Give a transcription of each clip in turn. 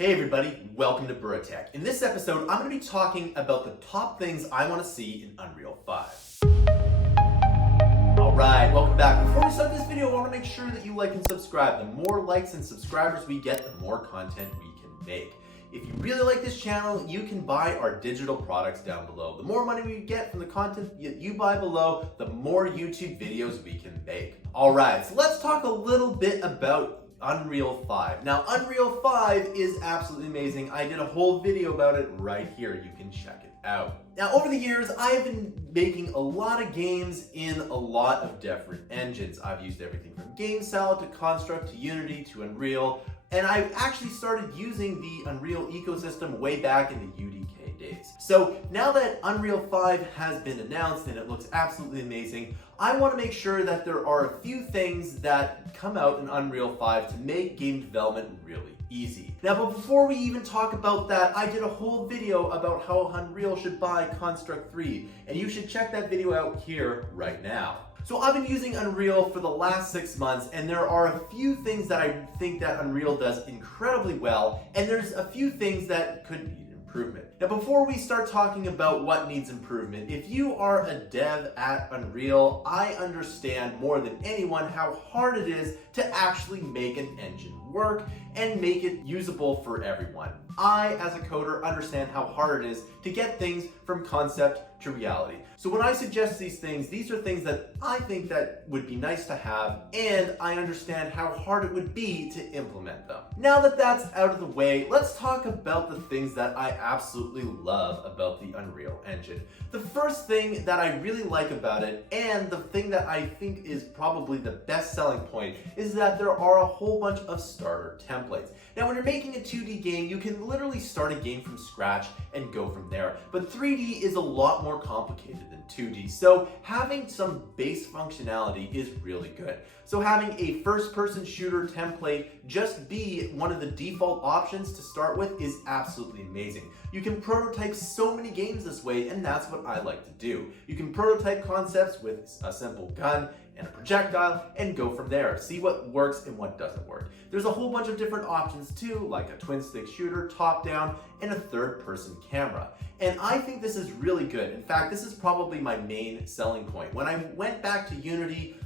Hey everybody, welcome to Bura Tech. In this episode, I'm going to be talking about the top things I want to see in Unreal 5. Alright, welcome back. Before we start this video, I want to make sure that you like and subscribe. The more likes and subscribers we get, the more content we can make. If you really like this channel, you can buy our digital products down below. The more money we get from the content you buy below, the more YouTube videos we can make. Alright, so let's talk a little bit about Unreal 5. Now, Unreal 5 is absolutely amazing. I did a whole video about it right here. You can check it out. Now, over the years, I have been making a lot of games in a lot of different engines. I've used everything from GameSalad to Construct to Unity to Unreal, and I actually started using the Unreal ecosystem way back in the UDK days. So now that Unreal 5 has been announced and it looks absolutely amazing, I want to make sure that there are a few things that come out in Unreal 5 to make game development really easy. Now, but before we even talk about that, I did a whole video about how Unreal should buy Construct 3, and you should check that video out here right now. So I've been using Unreal for the last 6 months, and there are a few things that I think that Unreal does incredibly well, and there's a few things that could need improvement. Now, before we start talking about what needs improvement, if you are a dev at Unreal, I understand more than anyone how hard it is to actually make an engine work and make it usable for everyone. I, as a coder, understand how hard it is to get things from concept to reality. So when I suggest these are things that I think that would be nice to have, and I understand how hard it would be to implement them. Now that that's out of the way, let's talk about the things that I absolutely love about the Unreal Engine. The first thing that I really like about it, and the thing that I think is probably the best selling point, is that there are a whole bunch of starter templates. Now, when you're making a 2D game, you can literally start a game from scratch and go from there. But 3D is a lot more complicated than 2D, so having some base functionality is really good. So having a first-person shooter template just be one of the default options to start with is absolutely amazing. You can prototype so many games this way, and that's what I like to do. You can prototype concepts with a simple gun and a projectile and go from there. See what works and what doesn't work. There's a whole bunch of different options too, like a twin stick shooter, top down, and a third person camera. And I think this is really good. In fact, this is probably my main selling point. When I went back to Unity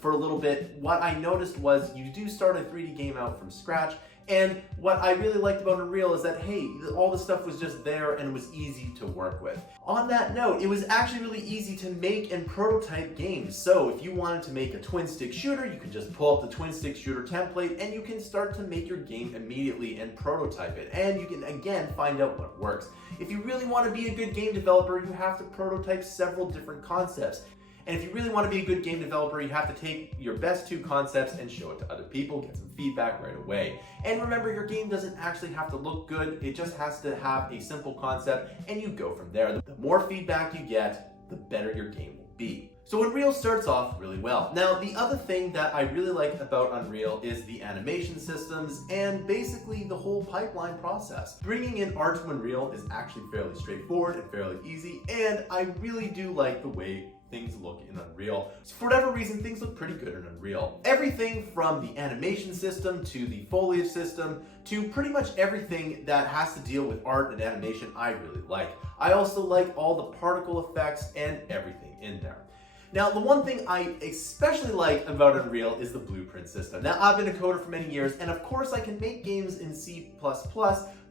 for a little bit, what I noticed was you do start a 3D game out from scratch, and what I really liked about Unreal is that, hey, all the stuff was just there and it was easy to work with. On that note, it was actually really easy to make and prototype games. So if you wanted to make a twin stick shooter, you can just pull up the twin stick shooter template and you can start to make your game immediately and prototype it. And you can, again, find out what works. If you really want to be a good game developer, you have to prototype several different concepts. And if you really want to be a good game developer, you have to take your best 2 concepts and show it to other people, get some feedback right away. And remember, your game doesn't actually have to look good, it just has to have a simple concept, and you go from there. The more feedback you get, the better your game will be. So Unreal starts off really well. Now, the other thing that I really like about Unreal is the animation systems and basically the whole pipeline process. Bringing in art to Unreal is actually fairly straightforward and fairly easy, and I really do like the way things look in Unreal. So for whatever reason, things look pretty good in Unreal. Everything from the animation system to the foliage system to pretty much everything that has to deal with art and animation I really like. I also like all the particle effects and everything in there. Now, the one thing I especially like about Unreal is the blueprint system. Now, I've been a coder for many years, and of course I can make games in C++,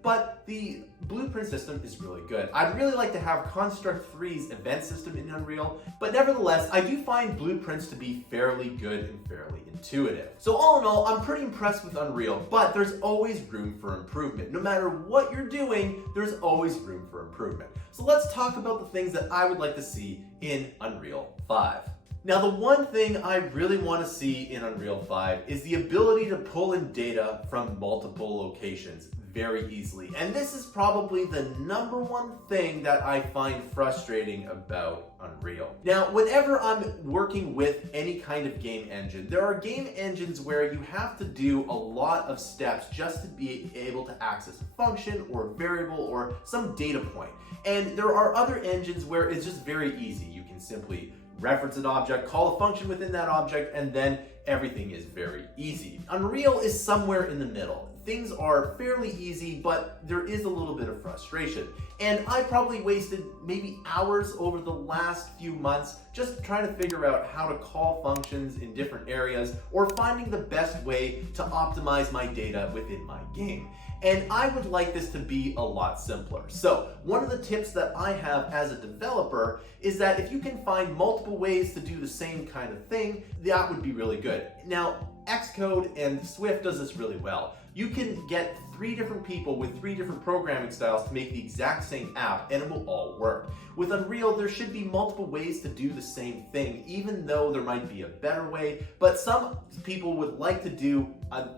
but the blueprint system is really good. I'd really like to have Construct 3's event system in Unreal, but nevertheless, I do find blueprints to be fairly good and fairly intuitive. So all in all, I'm pretty impressed with Unreal, but there's always room for improvement. No matter what you're doing, there's always room for improvement. So let's talk about the things that I would like to see in Unreal 5. Now, the one thing I really want to see in Unreal 5 is the ability to pull in data from multiple locations very easily. And this is probably the #1 thing that I find frustrating about Unreal. Now, whenever I'm working with any kind of game engine, there are game engines where you have to do a lot of steps just to be able to access a function or a variable or some data point. And there are other engines where it's just very easy. You can simply reference an object, call a function within that object, and then everything is very easy. Unreal is somewhere in the middle. things are fairly easy, but there is a little bit of frustration. And I probably wasted maybe hours over the last few months just trying to figure out how to call functions in different areas or finding the best way to optimize my data within my game. And I would like this to be a lot simpler. So one of the tips that I have as a developer is that if you can find multiple ways to do the same kind of thing, that would be really good. Now, Xcode and Swift does this really well. You can get 3 different people with 3 different programming styles to make the exact same app, and it will all work. With Unreal, there should be multiple ways to do the same thing, even though there might be a better way, but some people would like to do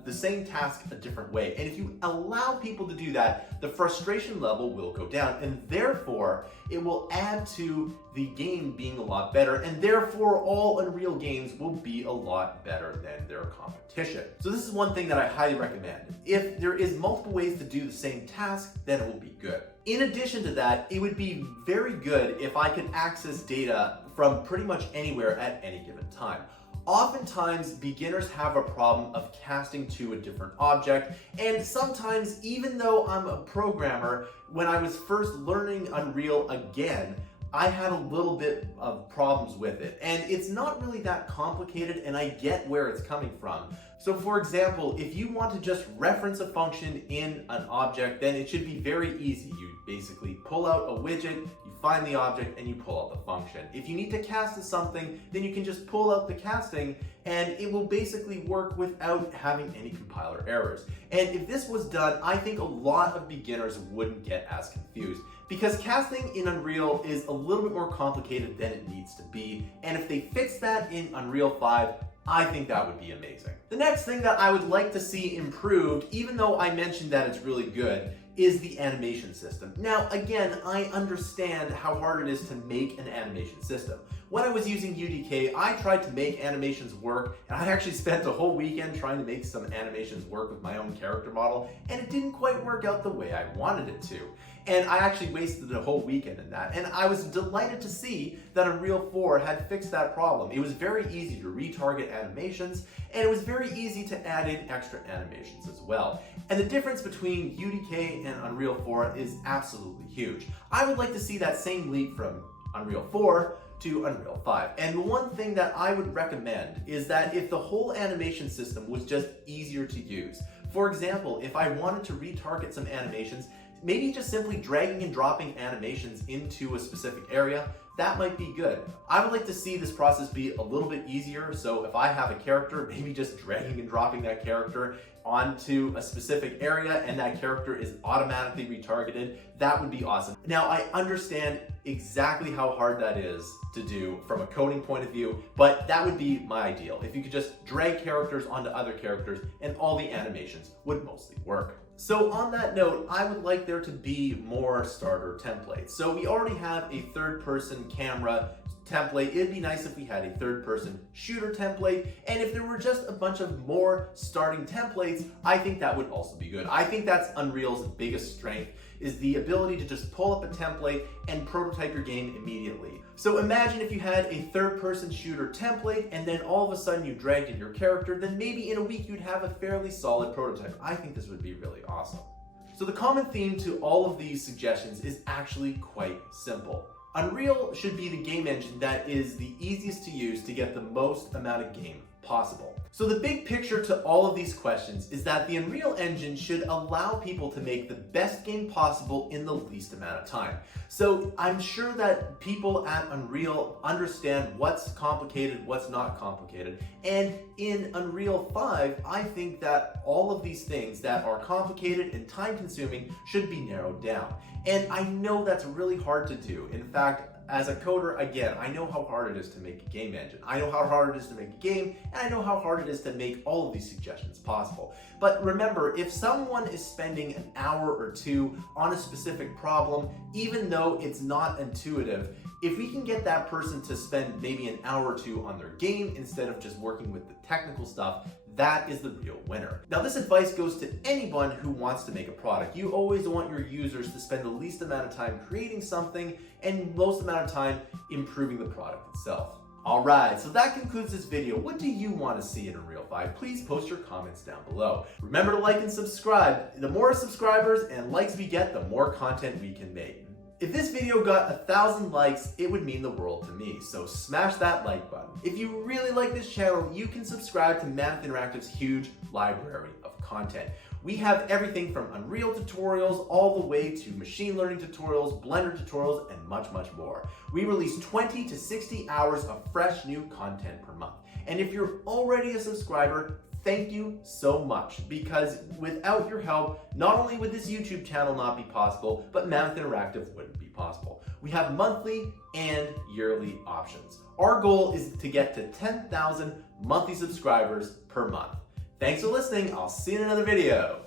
the same task a different way. And if you allow people to do that, the frustration level will go down, and therefore it will add to the game being a lot better, and therefore all Unreal games will be a lot better than their competition. So this is one thing that I highly recommend. If there is multiple ways to do the same task, then it will be good. In addition to that, it would be very good if I could access data from pretty much anywhere at any given time. Oftentimes, beginners have a problem of casting to a different object, and sometimes, even though I'm a programmer, when I was first learning Unreal again, I had a little bit of problems with it. And it's not really that complicated, and I get where it's coming from. So for example, if you want to just reference a function in an object, then it should be very easy. You basically pull out a widget, you find the object, and you pull out the function. If you need to cast to something, then you can just pull out the casting, and it will basically work without having any compiler errors. And if this was done, I think a lot of beginners wouldn't get as confused, because casting in Unreal is a little bit more complicated than it needs to be. And if they fix that in Unreal 5, I think that would be amazing. The next thing that I would like to see improved, even though I mentioned that it's really good, is the animation system. Now, again, I understand how hard it is to make an animation system. When I was using UDK, I tried to make animations work, and I actually spent a whole weekend trying to make some animations work with my own character model, and it didn't quite work out the way I wanted it to. And I actually wasted a whole weekend in that. And I was delighted to see that Unreal 4 had fixed that problem. It was very easy to retarget animations, and it was very easy to add in extra animations as well. And the difference between UDK and Unreal 4 is absolutely huge. I would like to see that same leap from Unreal 4 to Unreal 5. And the one thing that I would recommend is that if the whole animation system was just easier to use. For example, if I wanted to retarget some animations, maybe just simply dragging and dropping animations into a specific area, that might be good. I would like to see this process be a little bit easier, so if I have a character, maybe just dragging and dropping that character onto a specific area and that character is automatically retargeted, that would be awesome. Now, I understand exactly how hard that is to do from a coding point of view, but that would be my ideal. If you could just drag characters onto other characters and all the animations would mostly work. So on that note, I would like there to be more starter templates. So we already have a third-person camera template. It'd be nice if we had a third-person shooter template, and if there were just a bunch of more starting templates, I think that would also be good. I think that's Unreal's biggest strength, is the ability to just pull up a template and prototype your game immediately. So imagine if you had a third-person shooter template and then all of a sudden you dragged in your character, then maybe in a week you'd have a fairly solid prototype. I think this would be really awesome. So the common theme to all of these suggestions is actually quite simple. Unreal should be the game engine that is the easiest to use to get the most amount of game possible. So the big picture to all of these questions is that the Unreal Engine should allow people to make the best game possible in the least amount of time. So I'm sure that people at Unreal understand what's complicated, what's not complicated. And in Unreal 5, I think that all of these things that are complicated and time-consuming should be narrowed down. And I know that's really hard to do. In fact, as a coder, again, I know how hard it is to make a game engine. I know how hard it is to make a game, and I know how hard it is to make all of these suggestions possible. But remember, if someone is spending an hour or two on a specific problem, even though it's not intuitive, if we can get that person to spend maybe an hour or two on their game instead of just working with the technical stuff, that is the real winner. Now, this advice goes to anyone who wants to make a product. You always want your users to spend the least amount of time creating something and most amount of time improving the product itself. Alright, so that concludes this video. What do you want to see in Unreal 5? Please post your comments down below. Remember to like and subscribe. The more subscribers and likes we get, the more content we can make. If this video got 1,000 likes, it would mean the world to me, so smash that like button. If you really like this channel, you can subscribe to Mammoth Interactive's huge library of content. We have everything from Unreal tutorials all the way to machine learning tutorials, Blender tutorials, and much, much more. We release 20 to 60 hours of fresh new content per month. And if you're already a subscriber, thank you so much, because without your help, not only would this YouTube channel not be possible, but Mammoth Interactive wouldn't be possible. We have monthly and yearly options. Our goal is to get to 10,000 monthly subscribers per month. Thanks for listening. I'll see you in another video.